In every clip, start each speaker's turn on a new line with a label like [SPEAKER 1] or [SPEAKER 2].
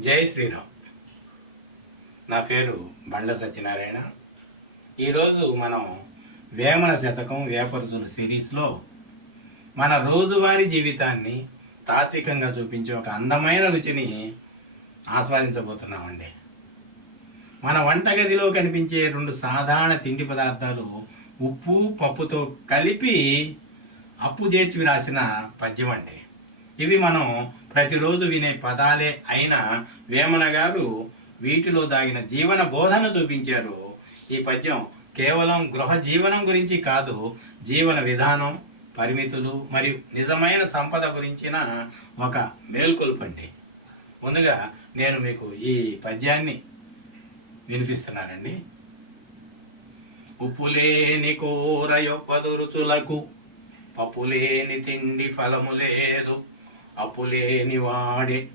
[SPEAKER 1] జై శ్రీరామ్. నా పేరు బండ సత్యనారాయణ. ఈరోజు మనం వేమన శతకం వేపరుచులు సిరీస్లో మన రోజువారీ జీవితాన్ని తాత్వికంగా చూపించే ఒక అందమైన రుచిని ఆస్వాదించబోతున్నామండి. మన వంటగదిలో కనిపించే రెండు సాధారణ తిండి పదార్థాలు ఉప్పు పప్పుతో కలిపి అప్పు చేర్చి రాసిన పద్యం అండి. ఇవి మనం ప్రతిరోజు వినే పదాలే అయినా వేమన గారు వీటిలో దాగిన జీవన బోధన చూపించారు. ఈ పద్యం కేవలం గృహ జీవనం గురించి కాదు జీవన విధానం పరిమితులు మరియు నిజమైన సంపద గురించిన ఒక మేల్కొల్పండి. ముందుగా నేను మీకు ఈ పద్యాన్ని వినిపిస్తున్నానండి. ఉప్పులేని కూర యొక్క రుచులకు పప్పులేని తిండి ఫలము లేదు. అప్పులేనివాడే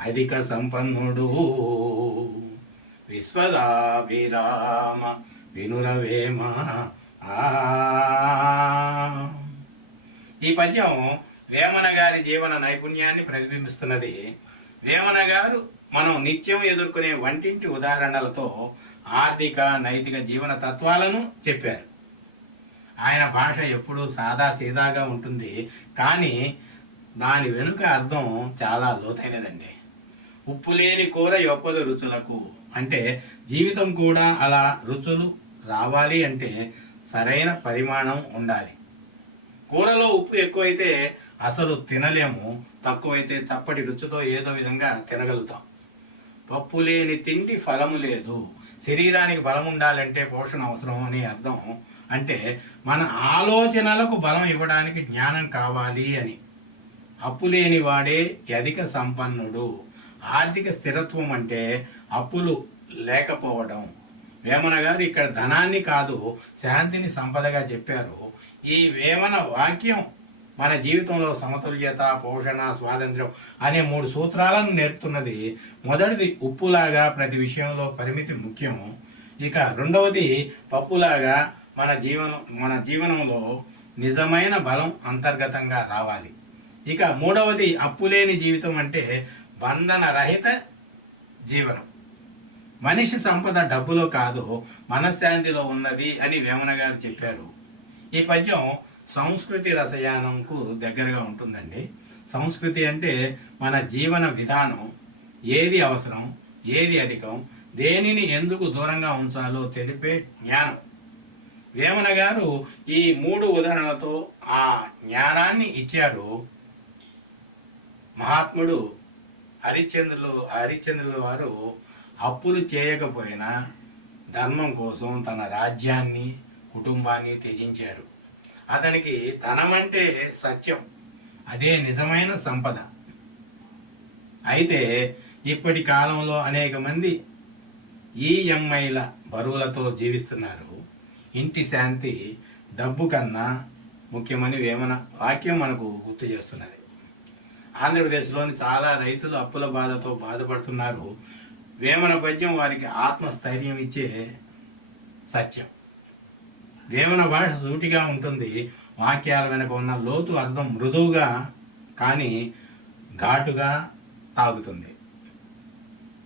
[SPEAKER 1] అధిక సంపన్నుడు. విశ్వదాభిరామ వినురవేమ ఆ. ఈ పద్యం వేమన గారి జీవన నైపుణ్యాన్ని ప్రతిబింబిస్తున్నది. వేమన గారు మనం నిత్యం ఎదుర్కొనే వంటింటి ఉదాహరణలతో ఆర్థిక నైతిక జీవన తత్వాలను చెప్పారు. ఆయన భాష ఎప్పుడూ సాదా సీదాగా ఉంటుంది. కానీ దాని వెనుక అర్థం చాలా లోతైనదండి. ఉప్పు లేని కూర యొప్పదు రుచులకు అంటే జీవితం కూడా అలా రుచులు రావాలి అంటే సరైన పరిమాణం ఉండాలి. కూరలో ఉప్పు ఎక్కువైతే అసలు తినలేము తక్కువైతే చప్పటి రుచితో ఏదో విధంగా తినగలుగుతాం. పప్పు లేని తిండి ఫలము లేదు. శరీరానికి బలం ఉండాలంటే పోషణ అవసరం అని అర్థం. అంటే మన ఆలోచనలకు బలం ఇవ్వడానికి జ్ఞానం కావాలి అని. అప్పులేని వాడే అధిక సంపన్నుడు. ఆర్థిక స్థిరత్వం అంటే అప్పులు లేకపోవడం. వేమన గారు ఇక్కడ ధనాన్ని కాదు శాంతిని సంపదగా చెప్పారు. ఈ వేమన వాక్యం మన జీవితంలో సమతుల్యత పోషణ స్వాతంత్ర్యం అనే మూడు సూత్రాలను నేర్పుతున్నది. మొదటిది ఉప్పులాగా ప్రతి విషయంలో పరిమితి ముఖ్యం. ఇక రెండవది పప్పులాగా మన జీవనం మన జీవనంలో నిజమైన బలం అంతర్గతంగా రావాలి. ఇక మూడవది అప్పులేని జీవితం అంటే బంధన రహిత జీవనం. మనిషి సంపద డబ్బులో కాదు మనశ్శాంతిలో ఉన్నది అని వేమన గారు చెప్పారు. ఈ పద్యం సంస్కృతి రసయానంకు దగ్గరగా ఉంటుందండి. సంస్కృతి అంటే మన జీవన విధానం ఏది అవసరం ఏది అధికం దేనిని ఎందుకు దూరంగా ఉంచాలో తెలిపే జ్ఞానం. వేమన గారు ఈ మూడు ఉదాహరణలతో ఆ జ్ఞానాన్ని ఇచ్చారు. మహాత్ముడు హరిశ్చంద్రులు హరిశ్చంద్రుల వారు అప్పులు చేయకపోయినా ధర్మం కోసం తన రాజ్యాన్ని కుటుంబాన్ని త్యజించారు. అతనికి ధనమంటే సత్యం. అదే నిజమైన సంపద. అయితే ఇప్పటి కాలంలో అనేక మంది ఈఎంఐల బరువులతో జీవిస్తున్నారు. ఇంటి శాంతి డబ్బు కన్నా ముఖ్యమని వేమన వాక్యం మనకు గుర్తు చేస్తున్నది. ఆంధ్రప్రదేశ్లోని చాలా రైతులు అప్పుల బాధతో బాధపడుతున్నారు. వేమన పద్యం వారికి ఆత్మస్థైర్యం ఇచ్చే సత్యం. వేమన భాష సూటిగా ఉంటుంది వాక్యాల వెనక ఉన్న లోతు అర్థం మృదువుగా కానీ ఘాటుగా తాగుతుంది.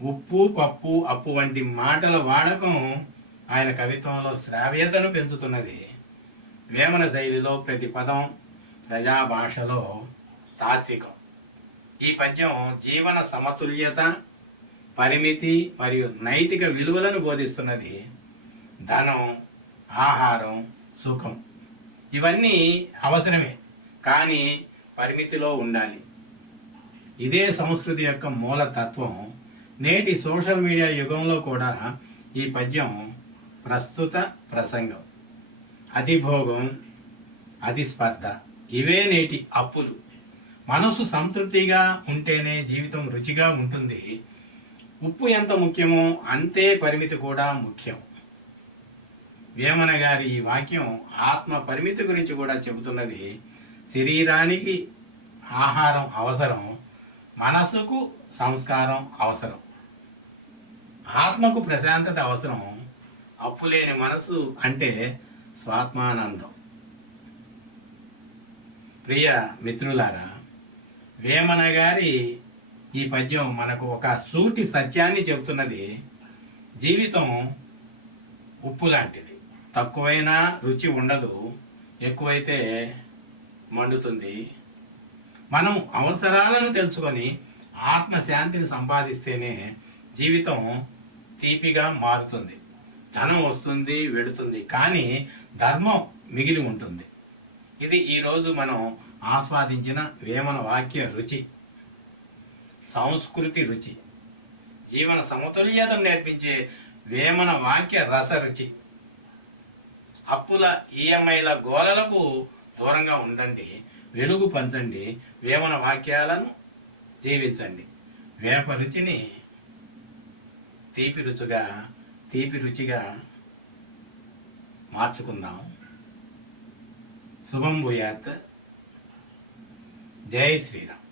[SPEAKER 1] ఉప్పు పప్పు అప్పు వంటి మాటల వాడకం ఆయన కవిత్వంలో శ్రావ్యతను పెంచుతున్నది. వేమన శైలిలో ప్రతి పదం ప్రజా భాషలో తాత్వికం. ఈ పద్యం జీవన సమతుల్యత పరిమితి మరియు నైతిక విలువలను బోధిస్తున్నది. ధనం ఆహారం సుఖం. ఇవన్నీ అవసరమే కానీ పరిమితిలో ఉండాలి. ఇదే సంస్కృతి యొక్క మూల తత్వం. నేటి సోషల్ మీడియా యుగంలో కూడా ఈ పద్యం ప్రస్తుత ప్రసంగం. అతిభోగం అతిస్పర్ధ ఇవే నేటి అప్పులు. మనసు సంతృప్తిగా ఉంటేనే జీవితం రుచిగా ఉంటుంది. ఉప్పు ఎంత ముఖ్యమో అంతే పరిమితి కూడా ముఖ్యం. వేమన గారి ఈ వాక్యం ఆత్మ పరిమితి గురించి కూడా చెబుతున్నది. శరీరానికి ఆహారం అవసరం మనసుకు సంస్కారం అవసరం. ఆత్మకు ప్రశాంతత అవసరం అప్పులేని మనసు అంటే స్వాత్మానందం. ప్రియ మిత్రులారా వేమన గారి ఈ పద్యం మనకు ఒక సూటి సత్యాన్ని చెబుతున్నది. జీవితం ఉప్పు లాంటిది. తక్కువైనా రుచి ఉండదు ఎక్కువైతే మండుతుంది. మనం అవసరాలను తెలుసుకొని ఆత్మశాంతిని సంపాదిస్తేనే జీవితం తీపిగా మారుతుంది. ధనం వస్తుంది వెళుతుంది కానీ ధర్మం మిగిలి ఉంటుంది. ఇది ఈరోజు మనం ఆస్వాదించిన వేమన వాక్య రుచి సంస్కృతి రుచి జీవన సమతుల్యతను నేర్పించే వేమన వాక్య రస రుచి. అప్పుల ఈఎంఐల గోలలకు దూరంగా ఉండండి వెలుగు పంచండి వేమన వాక్యాలను జీవించండి. వేప రుచిని తీపి రుచిగా తీపి రుచిగా మార్చుకుందాం. శుభం భూయాత్. జై శ్రీరామ్.